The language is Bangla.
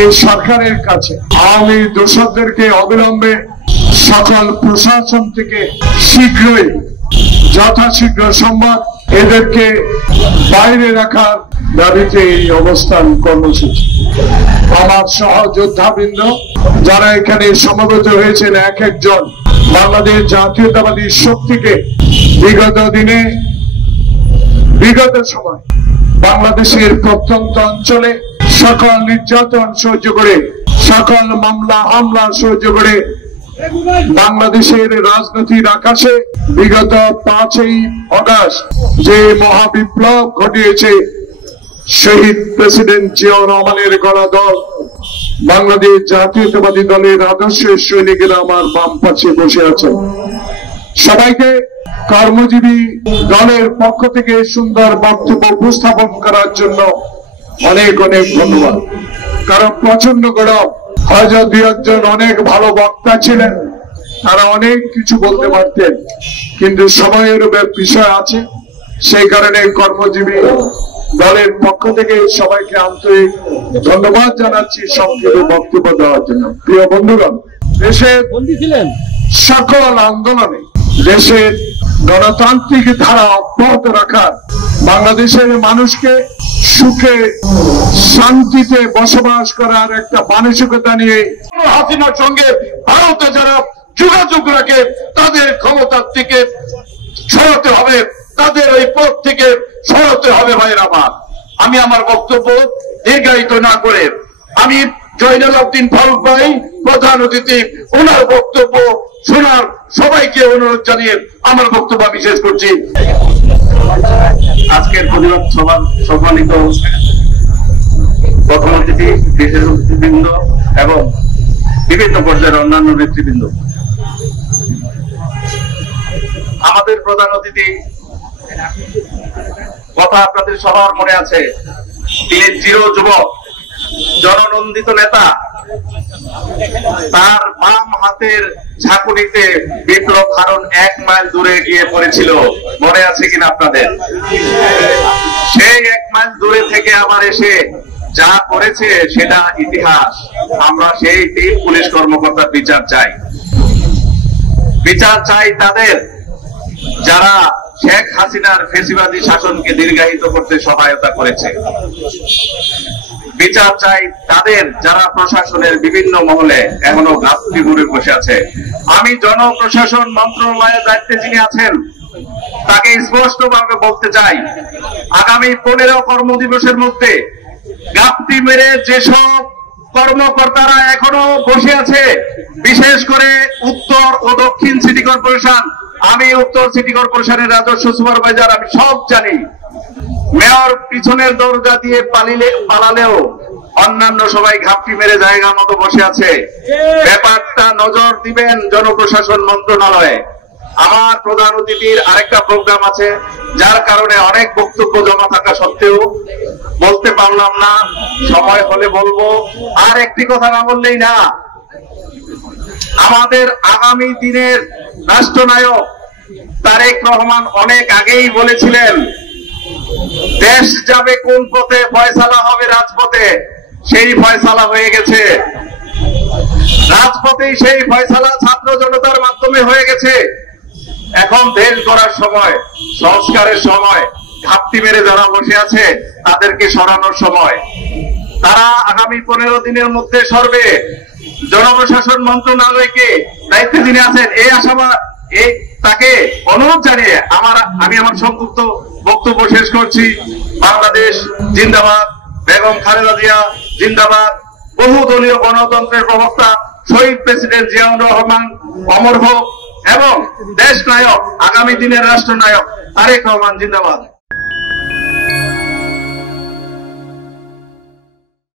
এই সরকারের কাছে আওয়ামী দোষরদেরকে অবিলম্বে সকল প্রশাসন থেকে শীঘ্রই যথাশীঘ্র সম্ভব এদেরকে বাইরে রাখার দাবিতে এই অবস্থান কর্মসূচি। আমার সহযোদ্ধাবৃন্দ যারা এখানে সমবেত হয়েছেন, এক একজন বাংলাদেশ জাতীয়তাবাদী শক্তিকে বিগত সময় বাংলাদেশের প্রত্যন্ত অঞ্চলে সকল নির্যাতন সহ্য করে, সকল মামলা হামলা সহ্য করে বাংলাদেশের রাজনীতির আকাশে বিগত 5ই আগস্ট যে মহাবিপ্লব ঘটিয়েছে, শহীদ প্রেসিডেন্ট জিয়াউর রহমানের গড়া দল বাংলাদেশ জাতীয়তাবাদী দলের আদর্শের সৈনিকেরা আমার বাম পাশে বসে আছেন। সবাইকে কর্মজীবী দলের পক্ষ থেকে সুন্দর বক্তব্য উপস্থাপন করার জন্য অনেক অনেক ধন্যবাদ। কারণ প্রচন্ড গরম, হয়তো দুই একজন অনেক ভালো বক্তা ছিলেন, তারা অনেক কিছু বলতে পারতেন, কিন্তু সময়ের বিষয় আছে, সেই কারণে কর্মজীবী দলের পক্ষ থেকে সবাইকে আন্তরিক ধন্যবাদ জানাচ্ছি সংক্ষেপে বক্তব্য দেওয়ার জন্য। প্রিয় বন্ধুগণ, দেশের সকল আন্দোলনে দেশের গণতান্ত্রিক ধারা অব্যাহত রাখার, বাংলাদেশের মানুষকে সুখে শান্তিতে বসবাস করার একটা মানসিকতা নিয়ে হাসিনার সঙ্গে ভারতে যারা যোগাযোগ রাখে তাদের ক্ষমতার থেকে সরাতে হবে, তাদের ওই পথ থেকে সরাতে হবে। ভাইয়ের আমার, আমি আমার বক্তব্য দীর্ঘায়িত না করে আমি জয়নুল আবদিন ফারুক ভাই প্রধান অতিথি, ওনার বক্তব্য শোনার সবাইকে অনুরোধ জানিয়ে আমার বক্তব্য আমি শেষ করছি। আজকের প্রতিবাদ সভার সম্মানিত প্রধান অতিথি, বিশেষ অতিথিবৃন্দ এবং বিভিন্ন পর্যায়ের অন্যান্য নেতৃবৃন্দ, আমাদের প্রধান অতিথি কথা আপনাদের সবার মনে আছে, তিনি চির যুবক, জননন্দিত নেতা। তার বাম হাতের ঝাঁকুনিতে বিপ্লব ধারণ 1 মাইল দূরে গিয়ে পড়েছিল, মনে আছে কিনা আপনাদের? সেই 1 মাইল দূরে থেকে আবার এসে যা করেছে সেটা ইতিহাস। আমরা সেই 3 পুলিশ কর্মকর্তার বিচার চাই। বিচার চাই তাদের যারা শেখ হাসিনার ফেসিবাদী শাসনকে দীর্ঘায়িত করতে সহায়তা করেছে। বিচার চাই তাদের যারা প্রশাসনের বিভিন্ন মহলে এখনো ঘাপটি ঘুরে বসে আছে। আমি জনপ্রশাসন মন্ত্রণালয়ের দায়িত্বে যিনি আছেন তাকে স্পষ্টভাবে বলতে চাই, আগামী 15 কর্মদিবসের মধ্যে ঘাপটি মেরে যেসব কর্মকর্তারা এখনো বসে আছে, বিশেষ করে উত্তর ও দক্ষিণ সিটি কর্পোরেশন, আমি উত্তর সিটি কর্পোরেশনের রাজস্ব সুপারভাইজার, আমি সব জানি। মেয়র পিছনের দরজা দিয়ে পালালেও অন্যান্য সবাই ঘাপটি মেরে জায়গা মতো বসে আছে। ব্যাপারটা নজর দিবেন জনপ্রশাসন মন্ত্রণালয়ে। আমার প্রধান অতিথির আরেকটা প্রোগ্রাম আছে, যার কারণে অনেক বক্তব্য জমা থাকা সত্ত্বেও বলতে পারলাম না, সময় হলে বলবো। আর একটি কথা না বললেই না, আমাদের আগামী দিনের রাষ্ট্রনায়ক তারেক রহমান অনেক আগেই বলেছিলেন, দেশ যাবে কোন পথে, ফয়সালা হবে রাজপথে। সেই ফয়সালা হয়ে গেছে, রাজপথেই সেই ফয়সালা ছাত্র জনতার মাধ্যমে হয়ে গেছে। এখন দেশ গড়ার সময়, সংস্কারের সময়, ঘাপটি মেরে যারা বসে আছে তাদেরকে সরানোর সময়। তারা আগামী 15 দিনের মধ্যে সরবে। জনপ্রশাসন মন্ত্রণালয়কে দায়িত্বে যিনি আছেন, এই আশাবাদ তাকে অনুরোধ জানিয়ে আমি আমার সংক্ষিপ্ত বক্তব্য শেষ করছি। বাংলাদেশ জিন্দাবাদ, বেগম খালেদা জিয়া জিন্দাবাদ, বহুদলীয় গণতন্ত্রের প্রবক্তা শহীদ প্রেসিডেন্ট জিয়াউর রহমান অমর হোক এবং দেশ নায়ক, আগামী দিনের রাষ্ট্রনায়ক তারেক রহমান জিন্দাবাদ।